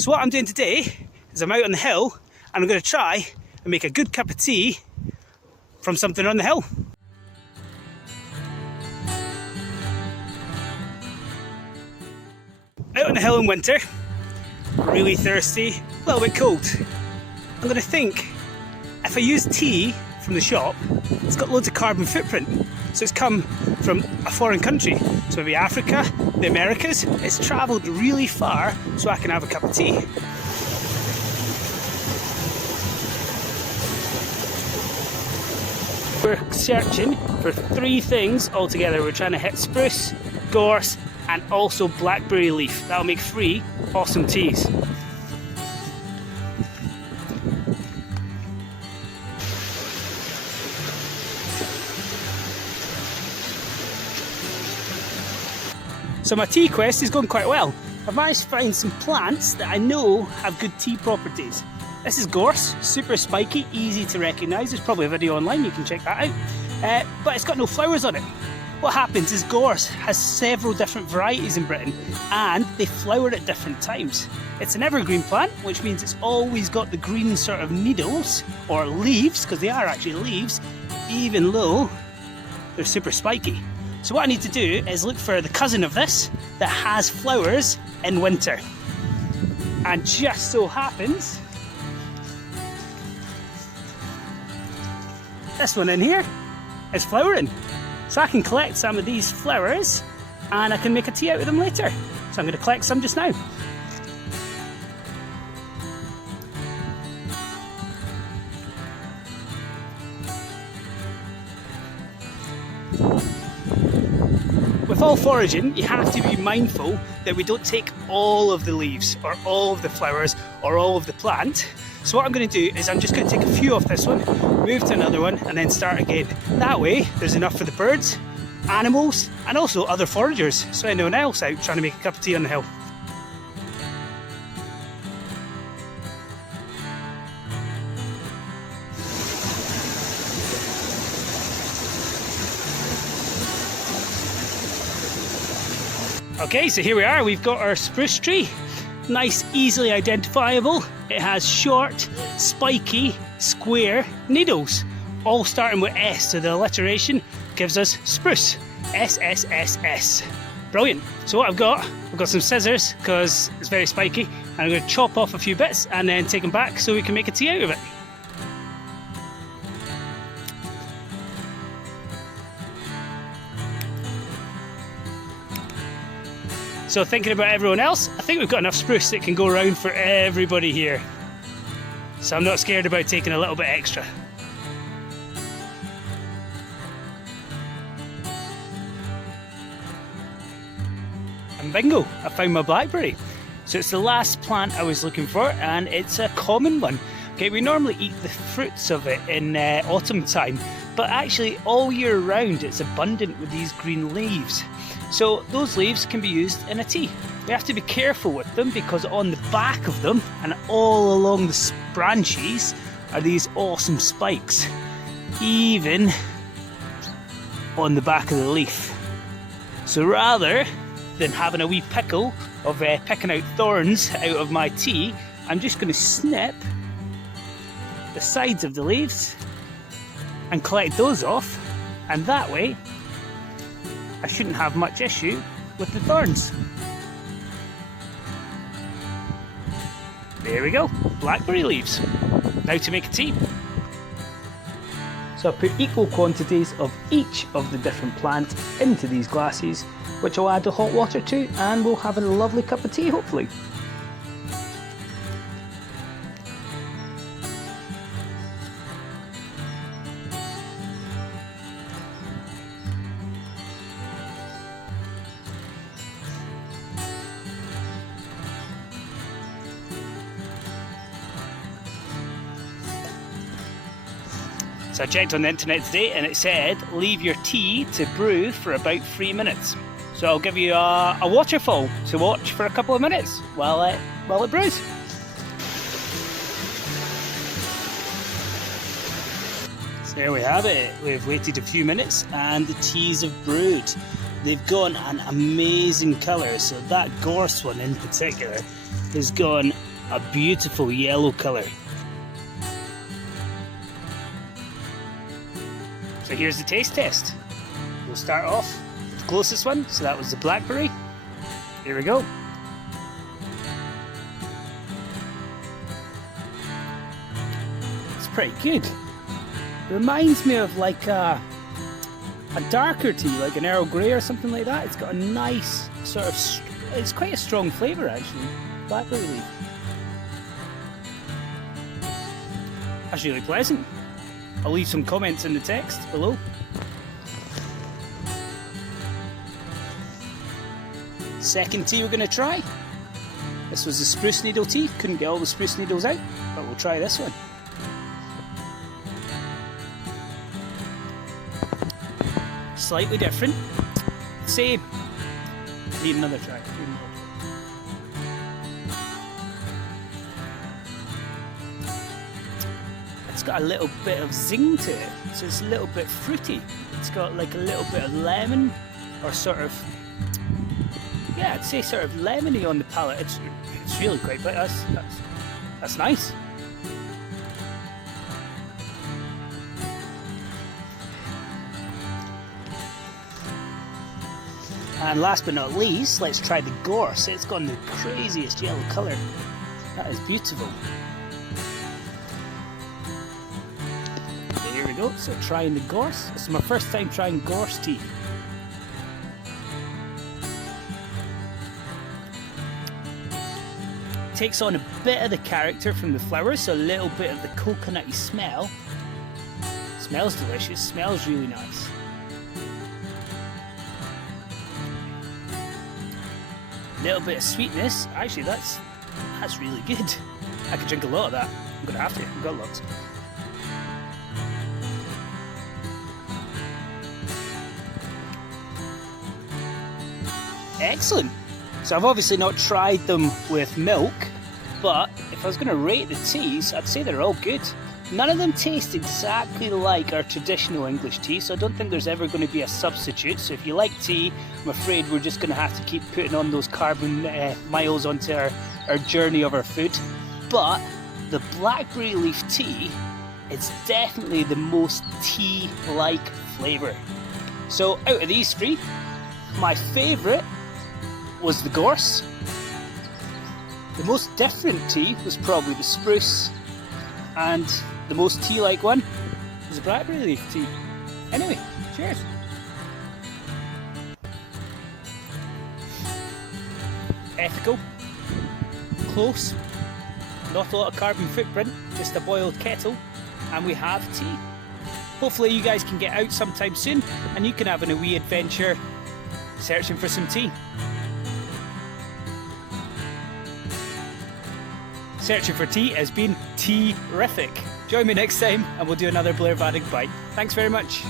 So what I'm doing today is I'm out on the hill and I'm going to try and make a good cup of tea from something on the hill. Out on the hill in winter, really thirsty, a little bit cold. I'm going to think, if I use tea from the shop, it's got loads of carbon footprint. So it's come from a foreign country, so maybe Africa, the Americas. It's travelled really far so I can have a cup of tea. We're searching for 3 things altogether. We're trying to hit spruce, gorse and also blackberry leaf. That'll make 3 awesome teas. So my tea quest is going quite well. I've managed to find some plants that I know have good tea properties. This is gorse, super spiky, easy to recognise. There's probably a video online, you can check that out. But it's got no flowers on it. What happens is gorse has several different varieties in Britain and they flower at different times. It's an evergreen plant, which means it's always got the green sort of needles or leaves, because they are actually leaves, even though they're super spiky. So what I need to do is look for the cousin of this that has flowers in winter. And just so happens, this one in here is flowering. So I can collect some of these flowers and I can make a tea out of them later. So I'm going to collect some just now. With all foraging, you have to be mindful that we don't take all of the leaves or all of the flowers or all of the plant. So what I'm going to do is I'm just going to take a few off this one, move to another one and then start again. That way there's enough for the birds, animals and also other foragers, so anyone else out trying to make a cup of tea on the hill. Okay, so here we are, we've got our spruce tree. Nice, easily identifiable. It has short, spiky, square needles, all starting with S, so the alliteration gives us spruce. S-S-S-S. Brilliant. So what I've got some scissors, because it's very spiky, and I'm going to chop off a few bits and then take them back so we can make a tea out of it. So thinking about everyone else, I think we've got enough spruce that can go around for everybody here. So I'm not scared about taking a little bit extra. And bingo, I found my blackberry. So it's the last plant I was looking for and it's a common one. Okay, we normally eat the fruits of it in autumn time, but actually all year round it's abundant with these green leaves. So those leaves can be used in a tea. We have to be careful with them because on the back of them and all along the branches are these awesome spikes, even on the back of the leaf. So rather than having a wee pickle of picking out thorns out of my tea, I'm just going to snip the sides of the leaves and collect those off, and that way I shouldn't have much issue with the thorns. There we go, blackberry leaves. Now to make a tea. So I put equal quantities of each of the different plants into these glasses, which I'll add the hot water to, and we'll have a lovely cup of tea hopefully. So I checked on the internet today and it said leave your tea to brew for about 3 minutes. So I'll give you a waterfall to watch for a couple of minutes while it brews. So there we have it. We've waited a few minutes and the teas have brewed. They've gone an amazing colour. So that gorse one in particular has gone a beautiful yellow colour. So here's the taste test. We'll start off with the closest one, so that was the Blackberry. Here we go. It's pretty good. It reminds me of like a darker tea, like an Earl Grey or something like that. It's got a nice sort of, it's quite a strong flavour actually, blackberry leaf. That's really pleasant. I'll leave some comments in the text below. Second tea we're going to try. This was the Spruce Needle tea. Couldn't get all the spruce needles out, but we'll try this one. Slightly different. Say, need another try. It's got a little bit of zing to it, so it's a little bit fruity. It's got like a little bit of lemon, or sort of, yeah, I'd say sort of lemony on the palate. It's really quite, but that's nice. And last but not least, let's try the Gorse. It's got the craziest yellow colour. That is beautiful. There we go, so trying the Gorse. This is my first time trying Gorse tea. Takes on a bit of the character from the flowers, so a little bit of the coconutty smell. Smells delicious, smells really nice. Little bit of sweetness. Actually, that's really good. I could drink a lot of that. I'm gonna have to. I've got lots. Excellent. So I've obviously not tried them with milk, but if I was going to rate the teas, I'd say they're all good. None of them taste exactly like our traditional English tea, so I don't think there's ever going to be a substitute. So if you like tea, I'm afraid we're just going to have to keep putting on those carbon miles onto our journey of our food. But the blackberry leaf tea, it's definitely the most tea-like flavour. So out of these three, my favourite was the Gorse. The most different tea was probably the Spruce, and the most tea-like one was the blackberry leaf tea. Anyway, cheers. Ethical, close, not a lot of carbon footprint, just a boiled kettle, and we have tea. Hopefully you guys can get out sometime soon and you can have a wee adventure searching for some tea. Searching for tea has been tea-rific. Join me next time and we'll do another Blairvadach bite. Thanks very much.